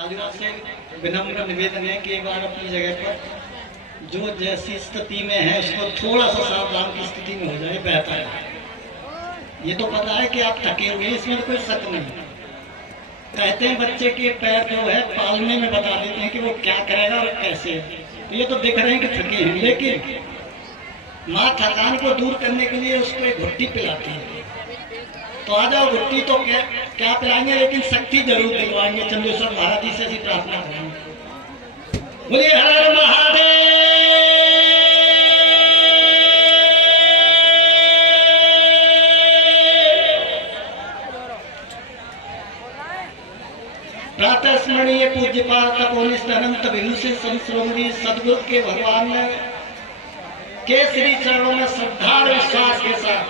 राजूवाद से विनम्र निवेदन है कि एक बार अपनी जगह पर जो जैसी स्थिति में है उसको थोड़ा सा सावधान की स्थिति में हो जाए बेहतर है। ये तो पता है कि आप थके हुए हैं, इसमें तो कोई शक नहीं। कहते हैं बच्चे के पैर जो है पालने में बता देते हैं कि वो क्या करेगा और कैसे। तो ये तो दिख रहे हैं कि थके हैं, लेकिन माँ थकान को दूर करने के लिए उसको एक घुट्टी पिलाती है। तो आ जाओ, घुट्टी तो क्या पिलाएंगे, लेकिन शक्ति जरूर दिलवाएंगे। चंद्रेश्वर महाराज जी से ऐसी प्रार्थना करेंगे। बोलिए हर हर महादेव। प्रातः स्मरणीय पूज्यपाद तपोनिष्ठ अनंत विभूषित संश्रोमणी सदगुरु के भगवान के श्री चरणों में श्रद्धा और विश्वास के साथ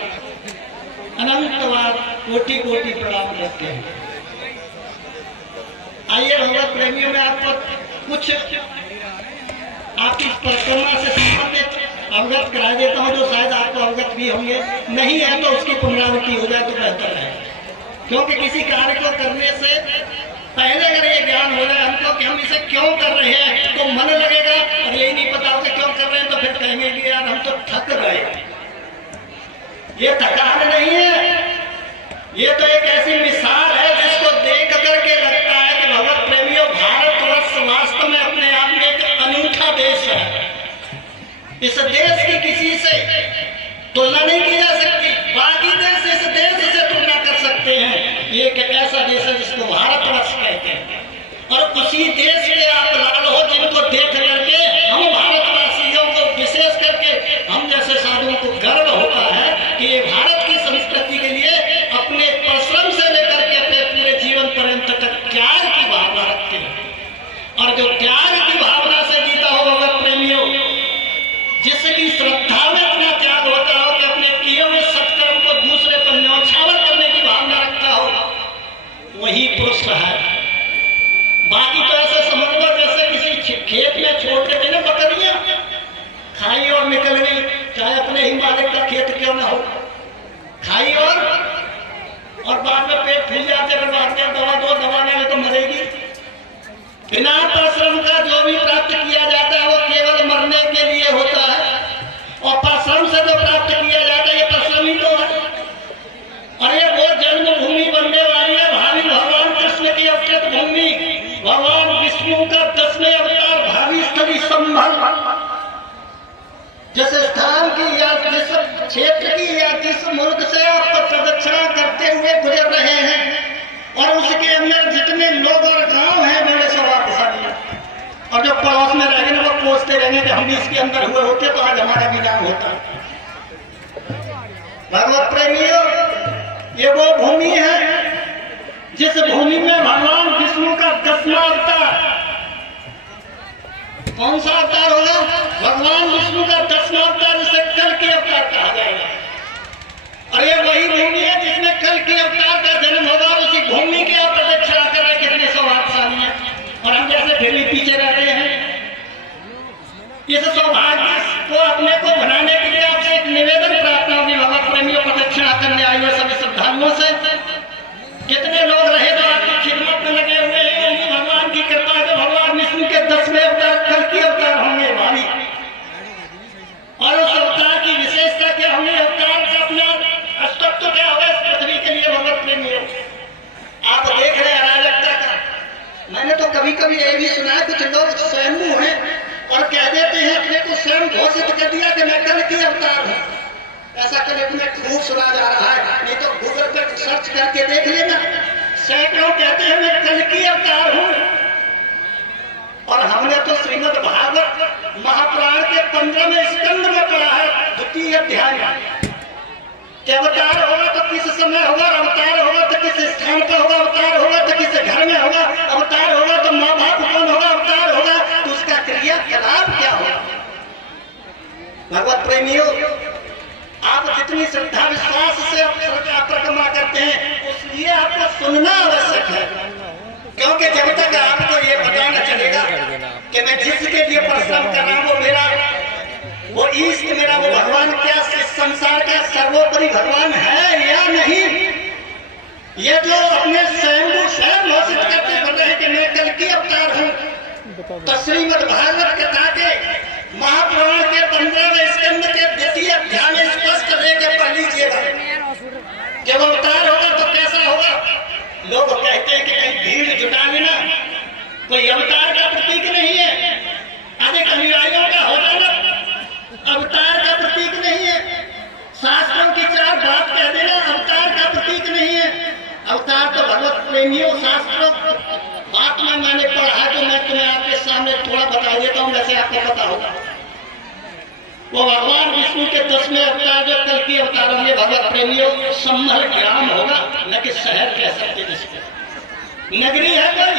अनंत बार कोटि कोटि प्रणाम करते हैं। आइए भगवत प्रेमियों में आपको कुछ आपकी परिक्रमा से संबंधित अवगत करा देता हूं, जो शायद आपको अवगत भी होंगे, नहीं है तो उसकी पुनरावृत्ति हो जाए तो बेहतर है। क्योंकि किसी कार्य को करने से पहले अगर ये ज्ञान हो जाए हमको कि हम इसे क्यों कर रहे हैं, तो मन लगेगा। और यही नहीं पता होगा क्यों कर रहे हैं, तो फिर कहेंगे कि यार हम तो थक गए। ये थकान नहीं है, ये तो एक ऐसी मिसाल है जिसको देख करके लगता है कि भगवत प्रेमियों, भारतवर्ष वास्तव में अपने आप में एक अनूठा देश है। इस देश की किसी से तुलना नहीं की जा सकती। बाकी देश इस देश से तुलना कर सकते हैं। ये एक ऐसा देश है जिसको भारतवर्ष कहते हैं। और उसी देश के आप लाल हो जिनको देख करके हम भारतवासियों को, विशेष करके हम जैसे साधुओं को गर्व होता है कि ये भारत की संस्कृति के लिए अपने परिश्रम से लेकर के अपने पूरे जीवन पर्यंत तक त्याग की भावना रखते हैं। और जो त्याग की भावना से जीता हो भगवत प्रेमियों, जिसकी श्रद्धा में अपना त्याग होता हो कि अपने किए हुए सत्कर्म को दूसरे पर न्यौछावर करने की भावना रखता हो, वही पुरुष है। बाकी तो ऐसे समझ लो जैसे किसी खेत में छोड़ के देना बकरियां खाई और निकल गई, चाहे अपने ही मालिक का खेत क्यों ना हो, खाई और बाद में पेट फूल जाते, फिर बाद में दवा दो, दवा नहीं तो मरेगी। बिना परिश्रम का जो भी प्राप्त किया जाता है वो केवल मरने के लिए होता है, और परिश्रम से जो प्राप्त किया जाता है ये परिश्रम ही तो है। और ये वो जन्मभूमि बनने वाली है भावी भगवान कृष्ण की अवतरित भूमि, भगवान विष्णु का 10वें अवतार भावी स्थली संभल। जिस स्थान की या जिस क्षेत्र की या जिस मुल्क से आप प्रदक्षिणा करते हुए गुजर रहे हैं, और उसके अंदर जितने लोग और गांव हैं बड़े सौभाग्यशाली हैं। और जो पड़ोस में रहेंगे ना वो पूछते रहेंगे कि हम भी इसके अंदर हुए होते तो आज हमारा भी नाम होता। भगवत प्रेमियों, ये वो भूमि है जिस भूमि में भगवान विष्णु का 10वां अवतार, कौन सा अवतार होगा? भगवान विष्णु का 10वां अवतार, जिसे कल के अवतार कहा जाएगा। और ये वही भूमि है जिसमें कल के अवतार का जन्म होगा। उसी भूमि के आप प्रदक्षिणा कर रहे, कितने सौभाग्यशाली हैं। और हम जैसे फिर भी पीछे रह रहे हैं। इस सौभाग्य को अपने को बनाने के लिए आपसे एक निवेदन प्रार्थना होगी। भगवत प्रेमियों, प्रदक्षिणा करने आए हुए सभी श्रद्धालुओं से कितने लोग रहे जो आपकी खिदमत में लगे हुए हैं, भगवान की कृपा है। भगवान विष्णु के 10वें अवतार कल के अवतार होंगे भावी। और उस अवतार की विशेषता क्या होगी, अवतार का अपना अस्तित्व क्या होगा इस पृथ्वी के लिए। भगवत प्रेमियों, आप देख रहे हैं अराजकता का। मैंने तो कभी कभी ये भी सुना है, कुछ लोग स्वयं हैं और कह देते हैं, अपने को स्वयं घोषित कर दिया कि मैं कल की अवतार हूँ। ऐसा कल में खूब सुना जा रहा है, नहीं तो गूगल पर सर्च करके देख लेना। सैकड़ों कहते हैं मैं कल की अवतार हूँ। और हमने तो श्रीमद् भागवत महापुराण के 15वें स्कंद में पढ़ा है, 2 अध्याय कि अवतार होगा तो किस समय होगा, अवतार होगा तो किस स्थान पर होगा, अवतार होगा तो किस घर में होगा, अवतार होगा तो माँ बाप कौन होगा, अवतार होगा तो उसका क्रियाकलाप क्या होगा। भगवत प्रेमियों, आप जितनी श्रद्धा विश्वास से परिक्रमा करते हैं, उसलिए आपको सुनना आवश्यक है। क्योंकि जब तक आपको ये पता न चलेगा कि मैं जिसके लिए परिश्रम कर रहा हूँ वो मेरा, वो ईष्ट मेरा, वो भगवान क्या इस संसार का सर्वोपरि भगवान है या नहीं, ये जो अपने स्वयं को स्वयं घोषित करते हैं कि मैं कल की तो श्रीमद् भागवत कथा के महापुराण के 15वें स्कंद के द्वितीय अध्याय में स्पष्ट लेके पढ़ लीजिएगा। जब अवतार होगा तो कैसा होगा? लोग कहते हैं कि कहीं भीड़ जुटा लेना कोई अवतार का प्रतीक नहीं है। अधिक अनुयायियों का हो जाना अवतार का प्रतीक नहीं है। शास्त्रों की 4 बात कह देना अवतार का प्रतीक नहीं है। अवतार तो भगवत प्रेमियों शास्त्रों बात में मैंने पढ़ा तो मैं तुम्हें आपके सामने थोड़ा बता देता हूँ, वैसे आपको पता होगा। वो भगवान विष्णु के 10वें अवतार जो कल की अवतार होंगे भगवत प्रेमियों, सम्मल ग्राम होगा, न कि शहर कह सकते जिसको नगरी है कोई,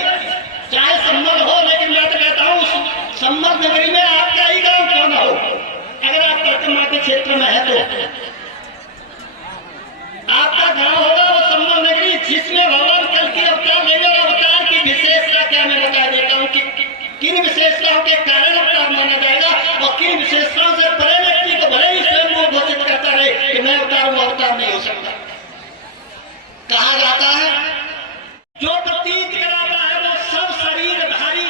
चाहे सम्मल हो, लेकिन मैं तो कहता हूँ उस सम्मल नगरी में आपका ही गांव क्यों न हो। अगर आप परिक्रमा के क्षेत्र में है तो आपका गांव होगा वो सम्मल नगरी, जिसमें भगवान कल की अवतार लेंगे। और अवतार की विशेषता क्या मैं बता देता हूँ कि किन विशेषताओं के कारण अवतार माना जाएगा और किन विशेषताओं से परे व्यक्ति को भले ही स्वयं वो घोषित करता रहे कि मैं अवतार हूँ, अवतार नहीं हो सकता। कहा जाता है जो प्रतीत कराता है वो सब शरीरधारी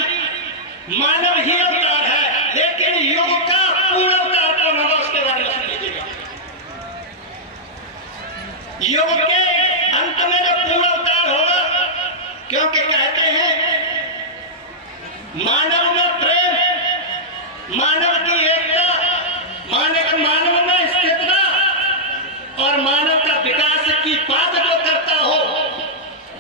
मानव ही अवतार है, लेकिन युग का पूर्ण अवतार कौन होगा उसके बारे में सुन लीजिएगा। युग के अंत में जो पूर्ण अवतार होगा, क्योंकि कहते हैं मानव में प्रेम, मानव की एकता, मानव में स्थिरता और मानव का विकास की बात जो करता हो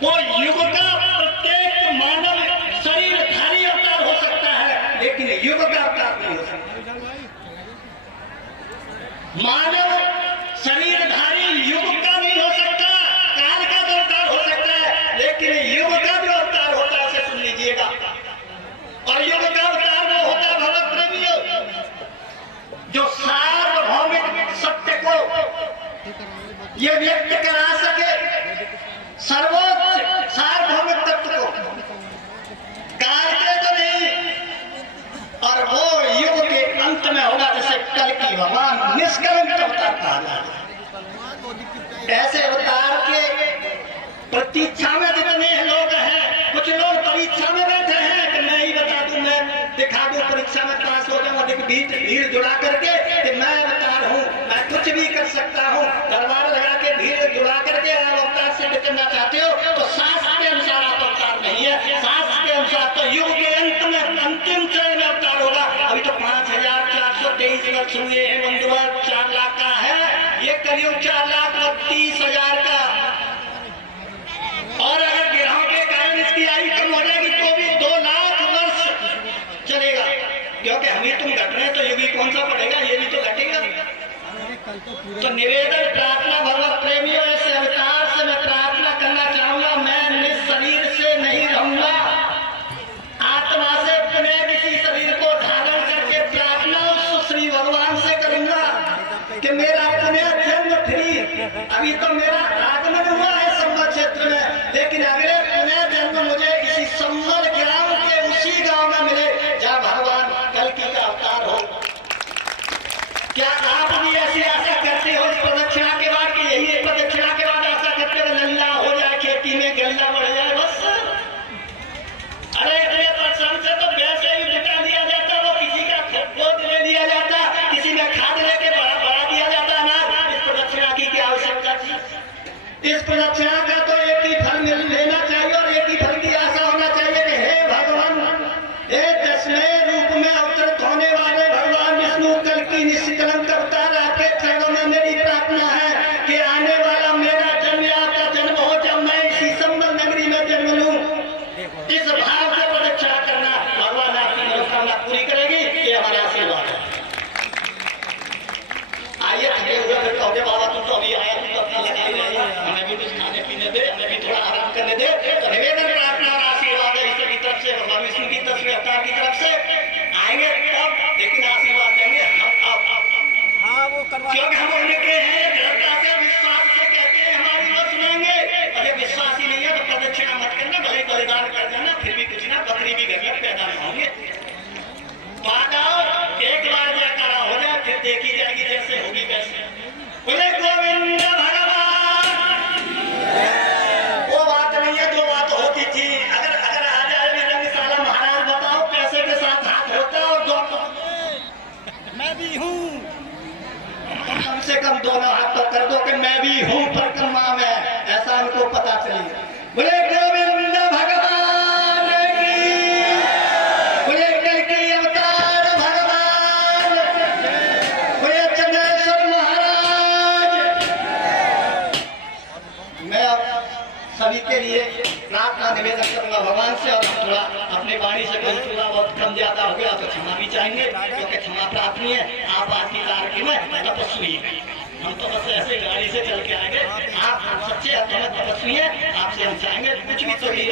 वो युग का प्रत्येक मानव शरीरधारी अवतार हो सकता है, लेकिन युग का अवतार नहीं हो सकता। मानव शरीरधारी युग का नहीं हो सकता, काल का जो अवतार हो सकता है, लेकिन युग का जो अवतार होता है उसे सुन लीजिएगा। और युग का अवतार वो होता है भगवत प्रेमियों जो सार्वभौमिक सत्य को ये व्यक्त करा सके, सर्वोच्च सार्वभौमिक तत्व को काटते तो नहीं। और वो युग के अंत में होगा जैसे कल की भगवान निष्कलंक अवतार कहा जाता है। ऐसे अवतार के प्रतीक्षा में जितने लोग हैं, कुछ लोग परीक्षा में बैठे हैं कि मैं ही बता दूं, मैं दिखा दूं, परीक्षा में पास हो जाऊं, अधिक भीड़ जुड़ा करके कि मैं अवतार हूं, मैं कुछ भी कर सकता हूं। दरबार लगा के भीड़ जुड़ा करके आप अवतार सिद्ध करना चाहते हो तो शास्त्र के अनुसार आप अवतार नहीं है। शास्त्र के अनुसार तो युग के अंत में अंतिम चरण में अवतार होगा। अभी तो 5423 वर्ष हुए हैं बंधुआ, 4 लाख का है ये कलयुग, 4,32,000 का। और अगर ग्रहों के कारण इसकी आयु कम हो जाएगी तो भी 2 लाख वर्ष चलेगा, क्योंकि हम ही तुम घट रहे हैं तो युगी कौन सा पड़ेगा, ये भी तो घटेगा। तो निवेदन प्रार्थना भगवत प्रेमियों ऐसे अवतार से मैं प्रार्थना करना चाहूंगा, मैं निज शरीर से नहीं रहूंगा, आत्मा से अपने किसी शरीर को धारण करके प्रार्थना उस श्री भगवान से करूंगा कि मेरा अपने जन्म फ्री, अभी तो मेरा आगमन हुआ है सम्मल क्षेत्र में, लेकिन अगले पुनः जन्म मुझे इसी सम्मल ग्राम के उसी गांव में मिले जहां भगवान कल्कि का अवतार हो। क्या आप भी ऐसी आशा करते हो इस प्रदक्षिणा के बाद कि यही एक प्रदक्षिणा के बाद आशा करते हुए लल्ला हो जाए, खेती में गल्ला बढ़ जाए बस? अरे इतने परसेंट से तो वैसे ही जुटा दिया जाता, वो किसी का गोद ले लिया जाता, किसी में खाद लेके बढ़ा दिया जाता अनाज। इस प्रदक्षिणा की क्या आवश्यकता थी? इस प्रदक्षिणा का तो एक ही फल लेना चाहिए और एक ही फल की आशा होना चाहिए कि हे भगवान, हे 10वें रूप में अवतरित होने वाले भगवान विष्णु कल की निष्कलंक अवतार, आपके चरणों में मेरी प्रार्थना है कि आने वाला मेरा जन्म आपका जन्म हो, जब मैं इसी सम्मल नगरी में जन्म लूं। इस भाव से प्रदक्षिणा करना, भगवान आपकी मनोकामना पूरी करेगी, ये हमारा आशीर्वाद है। आइए थके हुए फिर कहोगे बाबा तुम तो अभी आया, तुम तो अपना लगा ही रहे, हमें भी कुछ खाने पीने दे, हमें भी थोड़ा आराम करने दे। तो निवेदन प्रार्थना और आशीर्वाद है ईश्वर की तरफ से, भगवान विष्णु की तरफ से, अवतार की तरफ से आएंगे तब, लेकिन आशीर्वाद देंगे हम अब, क्योंकि हम उनके हैं, दृढ़ता से विश्वास से कहते हैं हमारी बात सुनेंगे। अगर विश्वास ही नहीं है तो प्रदक्षिणा मत करना, भले बलिदान कर देना, फिर भी कुछ ना, बकरी भी घर में पैदा नहीं होंगे। एक बार जयकारा हो जाए फिर देखी जाएगी जैसे होगी वैसे। बोले गोविंद भगवान, वो बात नहीं है जो बात होती थी। अगर आ जाए रंगशाला महाराज बताओ पैसे मैं सभी के लिए प्रार्थना निवेदन करूंगा भगवान से, और थोड़ा अपनी वाणी से कुछ थोड़ा बहुत कम ज्यादा हो गया तो क्षमा भी चाहेंगे, क्योंकि क्षमा प्रार्थनी है। आप आपकी कारकी में तपस्वी हैं, हम तो बस ऐसे गाड़ी से चल के आएंगे। आप सच्चे अर्थों में तपस्वी हैं, आपसे हम चाहेंगे कुछ भी तो रही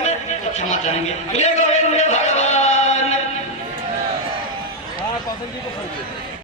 में तो क्षमा चाहेंगे। भगवान